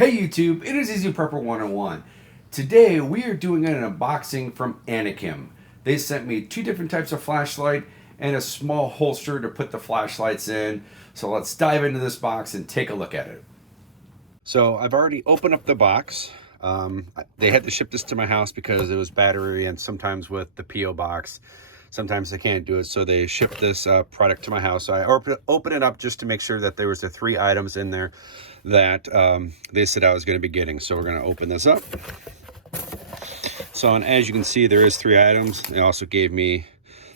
Hey YouTube, it is Easy Prepper 101. Today we are doing an unboxing from ANEKIM. They sent me two different types of flashlight and a small holster to put the flashlights in. So let's dive into this box and take a look at it. So I've already opened up the box. They had to ship this to my house because it was battery, and sometimes with the P.O. box, sometimes they can't do it. So they shipped this product to my house. So I opened it up just to make sure that there was the 3 items in there that they said I was going to be getting. So we're going to open this up. So, and as you can see, there is 3 items. They also gave me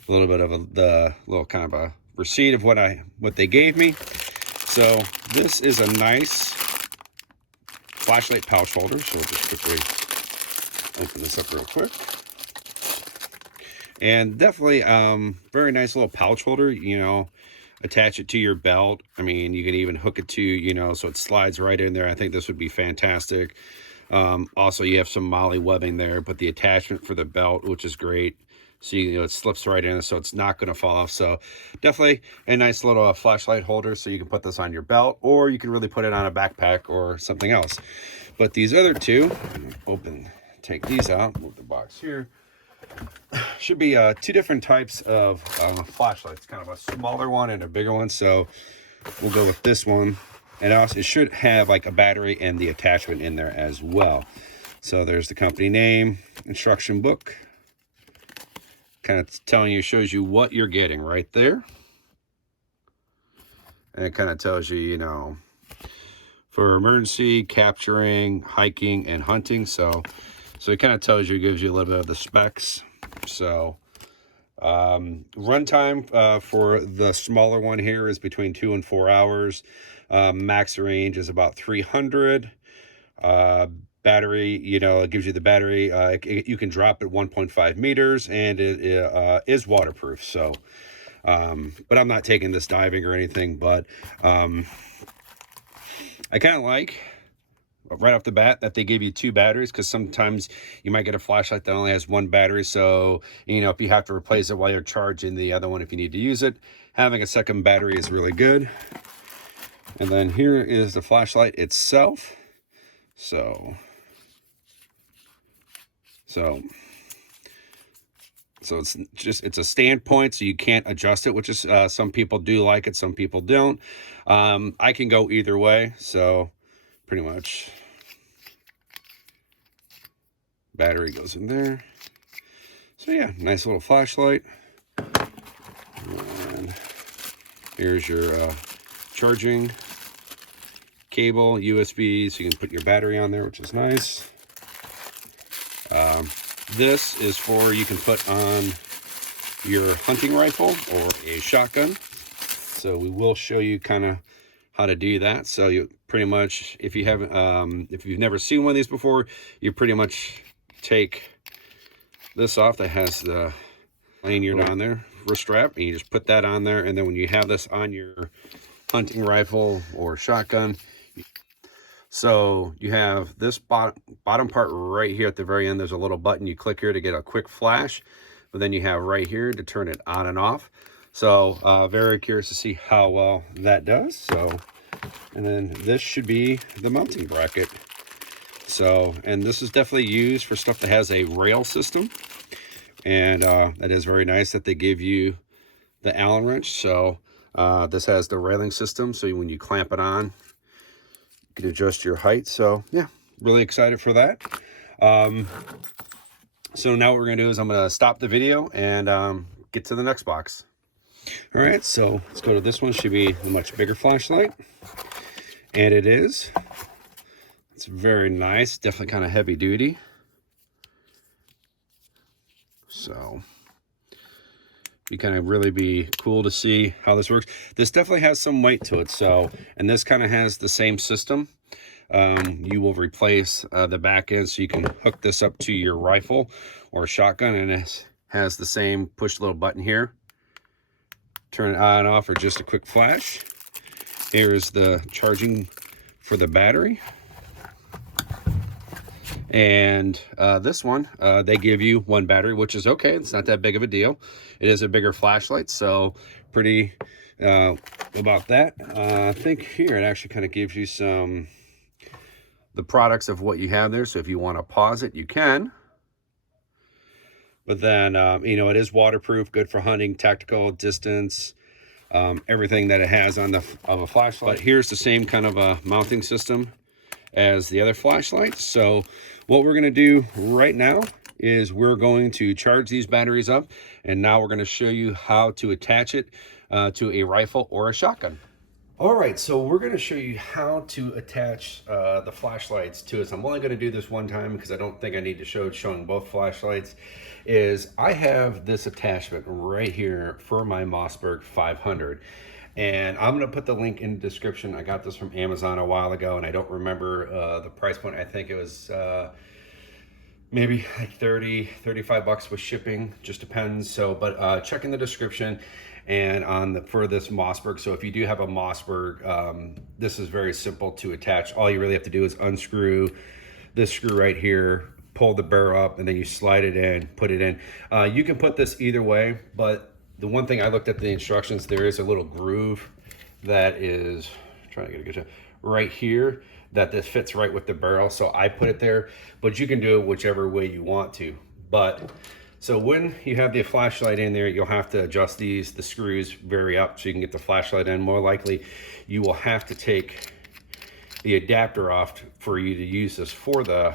a little bit of the little kind of a receipt of what they gave me. So this is a nice flashlight pouch holder. So we'll just quickly open this up real quick. And definitely very nice little pouch holder, you know, attach it to your belt. I mean, you can even hook it to, you know, so it slides right in there. I think this would be fantastic. Also, you have some moly webbing there, but the attachment for the belt, which is great. So, you know, it slips right in, so it's not going to fall off. So definitely a nice little flashlight holder, so you can put this on your belt, or you can really put it on a backpack or something else. But these other two, take these out, move the box here. Should be 2 different types of flashlights, kind of a smaller one and a bigger one. So we'll go with this one. And also it should have like a battery and the attachment in there as well. So there's the company name, instruction book, kind of telling you, shows you what you're getting right there. And it kind of tells you, you know, for emergency, capturing, hiking, and hunting. So it kind of tells you, gives you a little bit of the specs. So runtime for the smaller one here is between 2 and 4 hours. Max range is about 300. Battery, you know, it gives you the battery. You can drop it 1.5 meters, and it is waterproof. So, but I'm not taking this diving or anything. But I kind of like, right off the bat, that they give you 2 batteries, because sometimes you might get a flashlight that only has 1 battery. So, you know, if you have to replace it while you're charging the other one, if you need to use it, having a second battery is really good. And then here is the flashlight itself. So it's a standpoint, so you can't adjust it, which is some people do like it, some people don't. I can go either way, so pretty much battery goes in there. So yeah, nice little flashlight. And here's your charging cable, USB, so you can put your battery on there, which is nice. This is for, you can put on your hunting rifle or a shotgun. So we will show you kind of how to do that. So you pretty much, if you haven't, if you've never seen one of these before, you pretty much take this off that has the lanyard on there, wrist strap, and you just put that on there. And then when you have this on your hunting rifle or shotgun, so you have this bottom part right here at the very end. There's a little button. You click here to get a quick flash, but then you have right here to turn it on and off. So very curious to see how well that does. So, and then this should be the mounting bracket. So, and this is definitely used for stuff that has a rail system. And that is very nice that they give you the Allen wrench. So this has the railing system. So when you clamp it on, you can adjust your height. So yeah, really excited for that. So now what we're gonna do is I'm gonna stop the video and get to the next box. All right, so let's go to this one. Should be a much bigger flashlight, and it is. It's very nice, definitely kind of heavy duty. So you kind of really be cool to see how this works. This definitely has some weight to it. So, and this kind of has the same system. You will replace the back end, so you can hook this up to your rifle or shotgun, and it has the same push little button here. Turn it on and off, or just a quick flash. Here's the charging for the battery. And this one, they give you 1 battery, which is okay. It's not that big of a deal. It is a bigger flashlight, so pretty about that. I think here it actually kind of gives you some the products of what you have there. So if you want to pause it, you can. But then, you know, it is waterproof, good for hunting, tactical, distance, everything that it has on the of a flashlight. But here's the same kind of a mounting system as the other flashlights. So what we're going to do right now is we're going to charge these batteries up, and now we're going to show you how to attach it to a rifle or a shotgun. All right, so we're going to show you how to attach the flashlights to it. I'm only going to do this one time because I don't think I need to showing both flashlights. Is I have this attachment right here for my Mossberg 500. And I'm going to put the link in the description. I got this from Amazon a while ago, and I don't remember the price point. I think it was maybe like 35 bucks with shipping, just depends. So, but check in the description and for this Mossberg. So if you do have a Mossberg, this is very simple to attach. All you really have to do is unscrew this screw right here, pull the barrel up, and then you slide it in, put it in. You can put this either way, but the one thing I looked at the instructions, there is a little groove that is, trying to get a good shot, right here, that this fits right with the barrel. So I put it there, but you can do it whichever way you want to. But so when you have the flashlight in there, you'll have to adjust the screws very up so you can get the flashlight in. More likely, you will have to take the adapter off for you to use this for the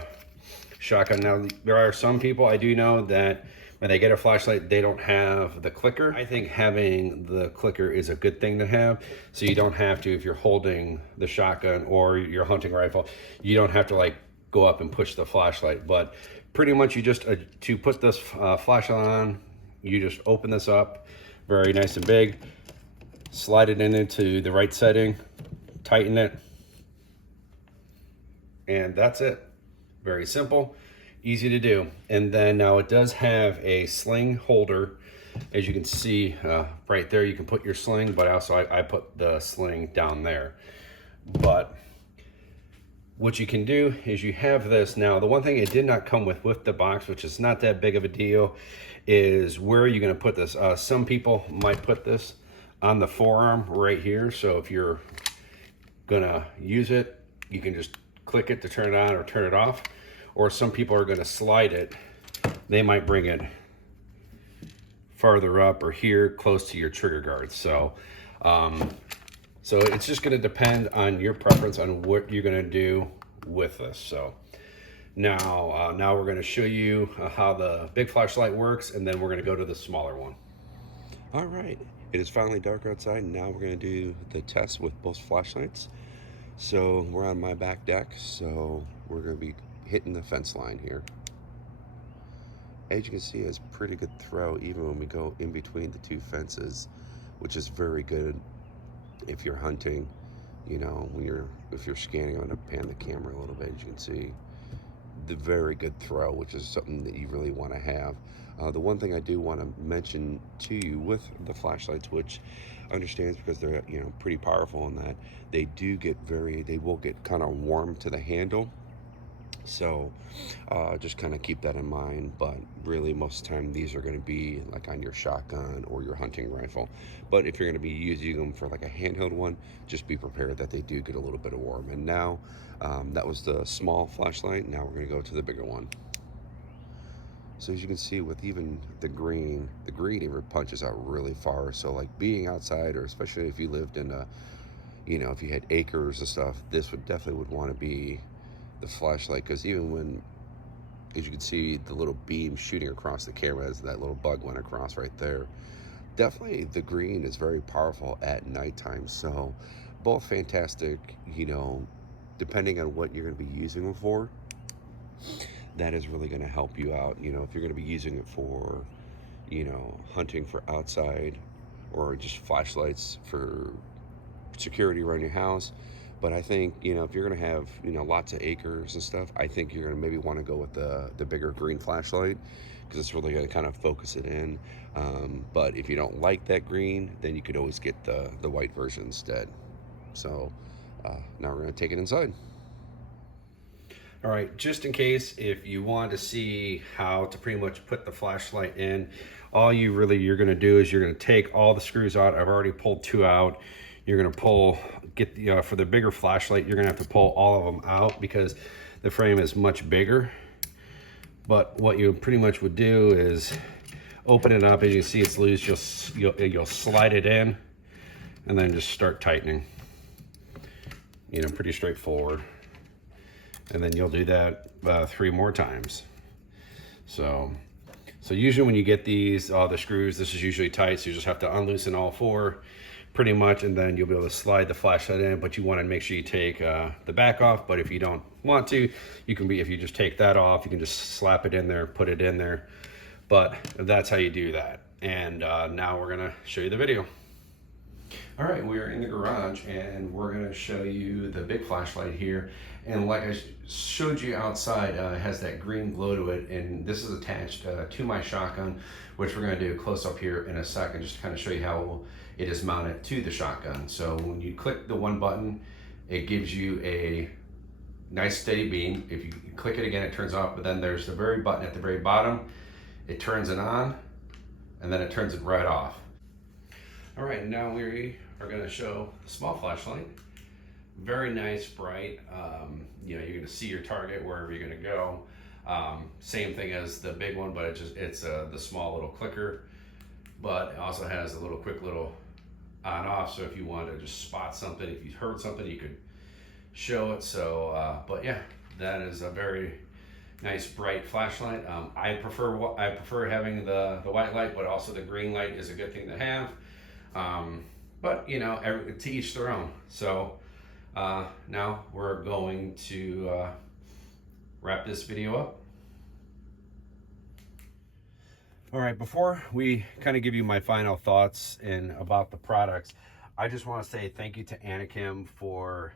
shotgun. Now, there are some people I do know that when they get a flashlight, they don't have the clicker. I think having the clicker is a good thing to have, so you don't have to, if you're holding the shotgun or your hunting rifle, you don't have to like go up and push the flashlight. But pretty much you just, to put this flashlight on, you just open this up, very nice and big, slide it into the right setting, tighten it, and that's it. Very simple, easy to do. And then now it does have a sling holder. As you can see right there, you can put your sling, but also I put the sling down there. But what you can do is you have this. Now, the one thing it did not come with the box, which is not that big of a deal, is where you're going to put this. Some people might put this on the forearm right here. So if you're going to use it, you can just click it to turn it on or turn it off. Or some people are going to slide it. They might bring it farther up or here close to your trigger guard. So so it's just going to depend on your preference on what you're going to do with this. So now we're going to show you how the big flashlight works, and then we're going to go to the smaller one. All right, it is finally dark outside, and now we're going to do the test with both flashlights. So we're on my back deck, so we're going to be hitting the fence line here. As you can see, it's pretty good throw even when we go in between the two fences, which is very good if you're hunting. You know, if you're scanning, I'm going to pan the camera a little bit. As you can see, the very good throw, which is something that you really want to have. The one thing I do want to mention to you with the flashlights, which understands because they're, you know, pretty powerful in that they will get kind of warm to the handle. So just kind of keep that in mind. But really, most of the time these are going to be like on your shotgun or your hunting rifle. But if you're going to be using them for like a handheld one, just be prepared that they do get a little bit of warm. And now that was the small flashlight. Now we're going to go to the bigger one. So as you can see, with even the green even punches out really far. So like being outside, or especially if you lived in a, you know, if you had acres and stuff, this would definitely want to be the flashlight, because even when, as you can see, the little beam shooting across the camera as that little bug went across right there, definitely the green is very powerful at nighttime. So both fantastic, you know, depending on what you're going to be using them for. That is really going to help you out. You know, if you're going to be using it for, you know, hunting for outside, or just flashlights for security around your house. But I think, you know, if you're going to have, you know, lots of acres and stuff, I think you're going to maybe want to go with the bigger green flashlight, because it's really going to kind of focus it in. But if you don't like that green, then you could always get the white version instead. So now we're going to take it inside. All right, just in case, if you want to see how to pretty much put the flashlight in, all you're going to do is you're going to take all the screws out. I've already pulled 2 out. you're gonna get the for the bigger flashlight, you're gonna have to pull all of them out because the frame is much bigger. But what you pretty much would do is open it up. As you can see, it's loose. You'll slide it in and then just start tightening. You know, pretty straightforward. And then you'll do that 3 more times. So usually when you get these, the screws, this is usually tight, so you just have to unloosen all 4 pretty much, and then you'll be able to slide the flashlight in. But you want to make sure you take the back off. But if you don't want to, if you just take that off, you can just slap it in there, put it in there. But that's how you do that. And now we're gonna show you the video. All right, we're in the garage and we're gonna show you the big flashlight here. And like I showed you outside, it has that green glow to it, and this is attached to my shotgun, which we're gonna do a close up here in a second, just to kind of show you how it is mounted to the shotgun. So when you click the 1 button, it gives you a nice steady beam. If you click it again, it turns off, but then there's the very button at the very bottom. It turns it on, and then it turns it right off. All right, now we are gonna show the small flashlight. Very nice, bright. You know, you're gonna see your target wherever you're gonna go. Same thing as the big one, but it's the small little clicker. But it also has a quick little on off. So if you want to just spot something, if you heard something, you could show it. So, but yeah, that is a very nice bright flashlight. I prefer having the white light, but also the green light is a good thing to have. But you know, to each their own. So now we're going to wrap this video up. All right, before we kind of give you my final thoughts about the products, I just want to say thank you to ANEKIM for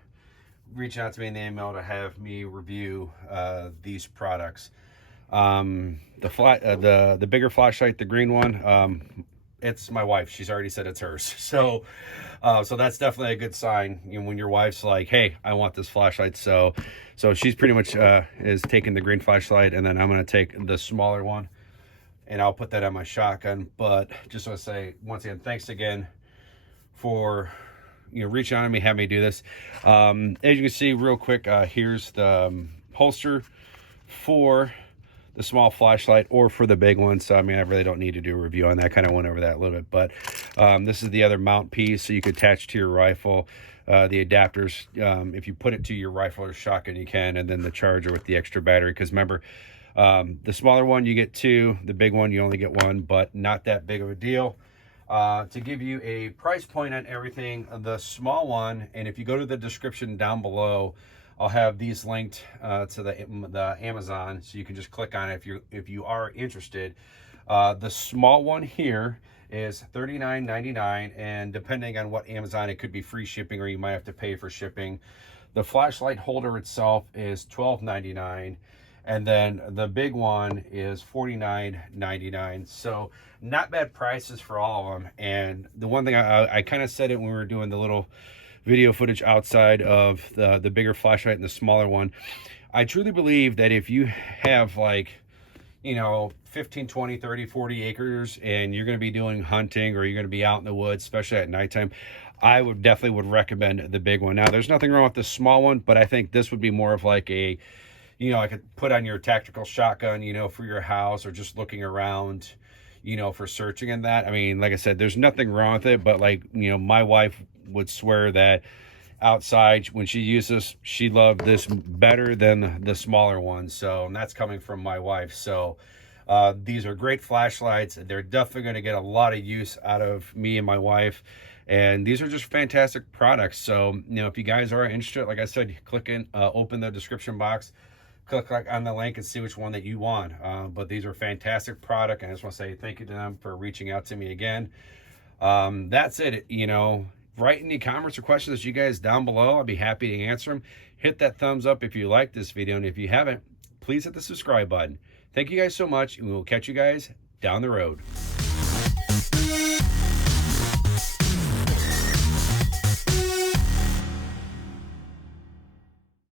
reaching out to me in the email to have me review these products. The bigger flashlight, the green one, it's my wife. She's already said it's hers. So that's definitely a good sign, you know, when your wife's like, hey, I want this flashlight. So she's pretty much is taking the green flashlight, and then I'm going to take the smaller one and I'll put that on my shotgun. But just want to say once again, thanks again for, you know, reaching out to me, having me do this. As you can see real quick, here's the holster for the small flashlight or for the big one. So I mean, I really don't need to do a review on that. Kind of went over that a little bit, but this is the other mount piece, so you could attach to your rifle. The adapters, if you put it to your rifle or shotgun, you can, and then the charger with the extra battery. Because remember, the smaller one you get 2, the big one you only get 1, but not that big of a deal. To give you a price point on everything, the small one, and if you go to the description down below, I'll have these linked to the Amazon, so you can just click on it if you are interested. The small one here is $39.99, and depending on what Amazon, it could be free shipping or you might have to pay for shipping. The flashlight holder itself is $12.99, and then the big one is $49.99. So not bad prices for all of them. And the one thing I kind of said it when we were doing the little video footage outside of the bigger flashlight and the smaller one, I truly believe that if you have, like, you know, 15, 20, 30, 40 acres and you're going to be doing hunting or you're going to be out in the woods, especially at nighttime, I would definitely recommend the big one. Now, there's nothing wrong with the small one, but I think this would be more of like a, you know, I could put on your tactical shotgun, you know, for your house or just looking around, you know, for searching and that. I mean, like I said, there's nothing wrong with it, but like, you know, my wife would swear that outside when she uses, she loved this better than the smaller one. So, and that's coming from my wife. So these are great flashlights. They're definitely going to get a lot of use out of me and my wife, and these are just fantastic products. So, you know, if you guys are interested, like I said, click in, open the description box, click on the link and see which one that you want. But these are fantastic product, and I just want to say thank you to them for reaching out to me again. That's it. You know, write any comments or questions you guys down below. I'll be happy to answer them. Hit that thumbs up if you like this video, and if you haven't, please hit the subscribe button. Thank you guys so much, and we will catch you guys down the road.